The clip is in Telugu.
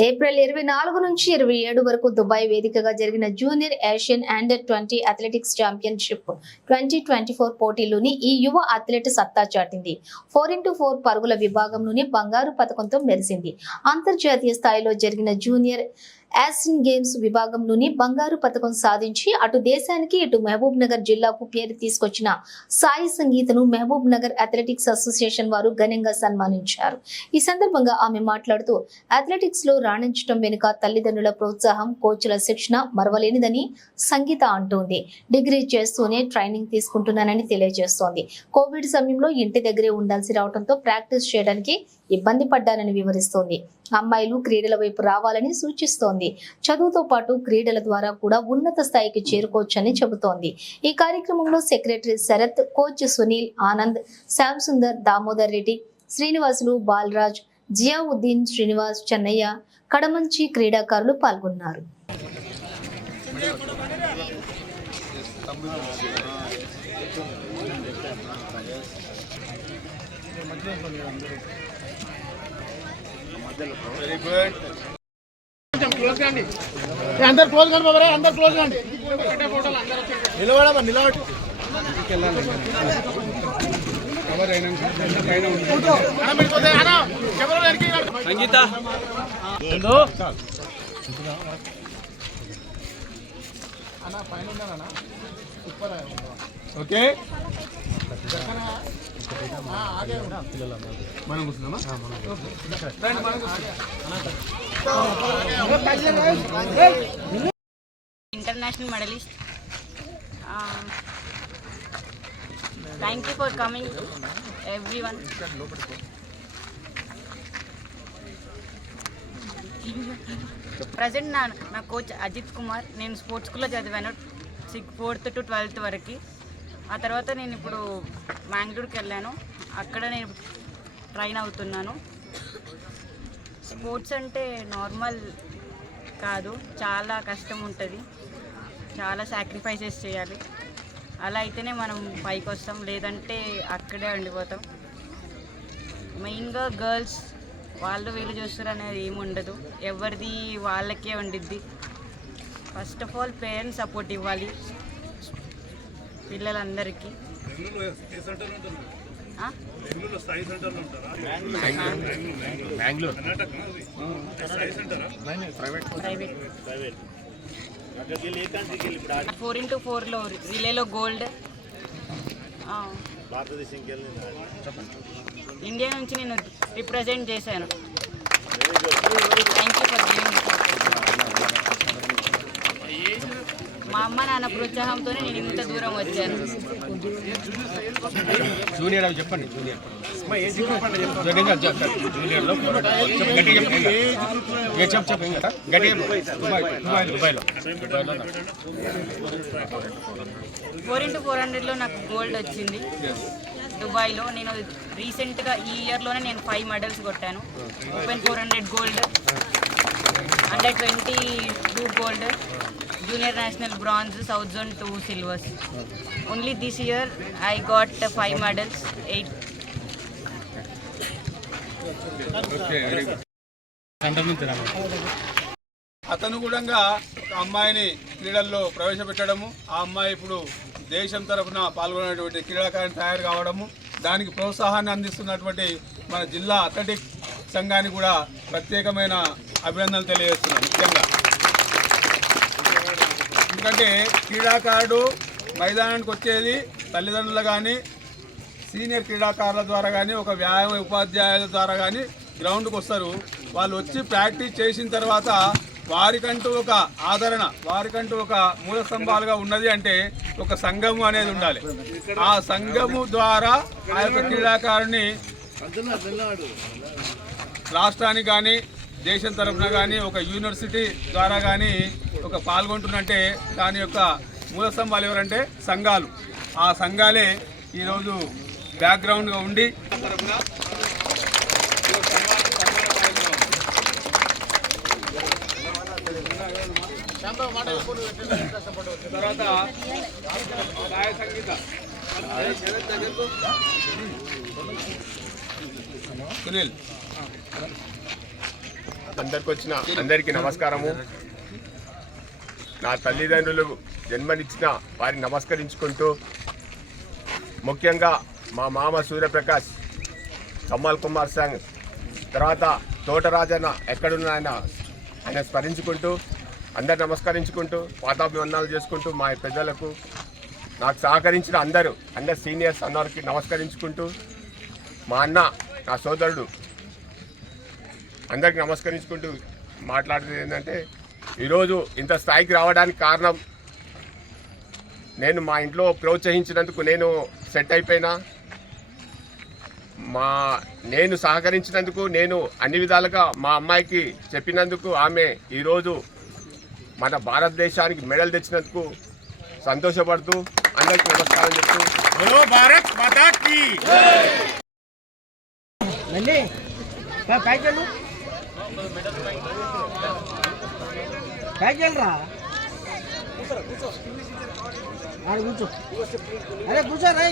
ఏప్రిల్ 24 నుంచి 27 వరకు దుబాయ్ వేదికగా జరిగిన జూనియర్ ఏషియన్ అండర్-20 అథ్లెటిక్స్ ఛాంపియన్షిప్ 2024 పోటీలోని ఈ యువ అథ్లెట్ సత్తా చాటింది. 4x4 పరుగుల విభాగంలోని బంగారు పతకంతో మెరిసింది. అంతర్జాతీయ స్థాయిలో జరిగిన జూనియర్ ఏషియన్ గేమ్స్ విభాగంలోని బంగారు పతకం సాధించి అటు దేశానికి ఇటు మహబూబ్ నగర్ జిల్లాకు పేరు తీసుకొచ్చిన సాయి సంగీతను మహబూబ్ నగర్ అథ్లెటిక్స్ అసోసియేషన్ వారు ఘనంగా సన్మానించారు. ఈ సందర్భంగా ఆమె మాట్లాడుతూ అథ్లెటిక్స్ లో రాణించడం వెనుక తల్లిదండ్రుల ప్రోత్సాహం, కోచ్ల శిక్షణ మరవలేనిదని సంగీత అంటోంది. డిగ్రీ చేస్తూనే ట్రైనింగ్ తీసుకుంటున్నానని తెలియజేస్తోంది. కోవిడ్ సమయంలో ఇంటి దగ్గరే ఉండాల్సి రావడంతో ప్రాక్టీస్ చేయడానికి ఇబ్బంది పడ్డానని వివరిస్తోంది. అమ్మాయిలు క్రీడల వైపు రావాలని సూచిస్తోంది. చదువుతో పాటు క్రీడల ద్వారా కూడా ఉన్నత స్థాయికి చేరుకోవచ్చని చెబుతోంది. ఈ కార్యక్రమంలో సెక్రటరీ శరత్, కోచ్ సునీల్, ఆనంద్, శ్యామ్ సుందర్, దామోదర్ రెడ్డి, శ్రీనివాసులు, బాలరాజ్, జియావుద్దీన్, శ్రీనివాస్, చెన్నయ్య, కడమంచి క్రీడాకారులు పాల్గొన్నారు. Very good. అందరు క్లోజ్ కండి బాబా, అందరు క్లోజ్ కండి. నిలబడమా, నిలబడి సంగీత ఓకే. మనం కూర్చున్నామా? International medalist. Thank you for coming, everyone. Present నా కోచ్ అజిత్ కుమార్. నేను స్పోర్ట్స్ స్కూల్లో చదివాను 4th to 12th వరకు. ఆ తర్వాత నేను ఇప్పుడు మ్యాంగ్లూర్కి వెళ్ళాను. అక్కడ నేను ట్రైన్ అవుతున్నాను. స్పోర్ట్స్ అంటే నార్మల్ కాదు, చాలా కష్టం ఉంటుంది, చాలా సాక్రిఫైసెస్ చేయాలి. అలా అయితేనే మనం పైకి వస్తాం, లేదంటే అక్కడే ఉండిపోతాం. మెయిన్గా గర్ల్స్ వాళ్ళు వీళ్ళు చూస్తారు అనేది ఏమి ఉండదు, ఎవరిది వాళ్ళకే ఉండిద్ది. First of all parents support ఇవ్వాలి పిల్లలందరికీ. ప్రైవేట్ 4x4లో రిలేలో గోల్డ్. ఇండియా నుంచి నేను రిప్రజెంట్ చేశాను. Thank you for giving. మా అమ్మ నాన్న ప్రోత్సాహంతోనే నేను ఇంత దూరం వచ్చాను. జూనియర్ అవి చెప్పండి. జూనియర్ 4x400లో నాకు గోల్డ్ వచ్చింది దుబాయ్లో. నేను రీసెంట్గా ఈ ఇయర్లోనే నేను 5 మెడల్స్ కొట్టాను. Open 400 gold, under twenty 2 gold, junior national bronze, south zone 2 silvers. Only this year I got 5 medals, 8. Okay, very good. అతను కూడా ఒక అమ్మాయిని క్రీడల్లో ప్రవేశపెట్టడము, ఆ అమ్మాయి ఇప్పుడు దేశం తరఫున పాల్గొనేటువంటి క్రీడాకారిని తయారు కావడము, దానికి ప్రోత్సాహాన్ని అందిస్తున్నటువంటి మన జిల్లా అథ్లెటిక్ సంఘానికి కూడా ప్రత్యేకమైన అభినందనలు తెలియజేస్తున్నాను. ముఖ్యంగా ఎందుకంటే క్రీడాకారుడు మైదానానికి వచ్చేది తల్లిదండ్రులు కానీ, సీనియర్ క్రీడాకారుల ద్వారా కానీ, ఒక వ్యాయామ ఉపాధ్యాయుల ద్వారా కానీ గ్రౌండ్కి వస్తారు. వాళ్ళు వచ్చి ప్రాక్టీస్ చేసిన తర్వాత వారికంటూ ఒక ఆదరణ, వారికంటూ ఒక మూల స్తంభాలుగా ఉన్నది అంటే ఒక సంఘము అనేది ఉండాలి. ఆ సంఘము ద్వారా ఆ యొక్క క్రీడాకారుని రాష్ట్రానికి కానీ, దేశం తరఫున కానీ, ఒక యూనివర్సిటీ ద్వారా కానీ ఒక పాల్గొంటున్నట్టే దాని యొక్క మూల స్తంభాలు ఎవరంటే సంఘాలు. ఆ సంఘాలే ఈరోజు బ్యాక్గ్రౌండ్గా ఉండి తర్వాత సంగీత సునీల్ అందరికీ నమస్కారము. నా తల్లిదండ్రులు జన్మనిచ్చిన వారిని నమస్కరించుకుంటూ, ముఖ్యంగా మా మామ సూర్యప్రకాష్, కమల్ కుమార్ సంగ్, తర్వాత తోటరాజన్న ఎక్కడున్న ఆయన స్మరించుకుంటూ, అందరు నమస్కరించుకుంటూ, పాదాభివందనాలు చేసుకుంటూ, మా పెద్దలకు నాకు సహకరించిన అందరు సీనియర్స్ అందరికి నమస్కరించుకుంటూ, మా అన్న, నా సోదరుడు అందరికి నమస్కరించుకుంటూ మాట్లాడేది ఏంటంటే, ఈరోజు ఇంత స్థాయికి రావడానికి కారణం నేను మా ఇంట్లో ప్రోత్సహించినందుకు నేను సెట్ అయిపోయినా, నేను సహకరించినందుకు, నేను అన్ని విధాలుగా మా అమ్మాయికి చెప్పినందుకు, ఆమె ఈరోజు మన భారతదేశానికి మెడల్ తెచ్చినందుకు సంతోషపడుతూ అందరికీ నమస్కారం చెప్తూ భారత్ మాతా కీ కూర్చో. అరే కూర్చో రై.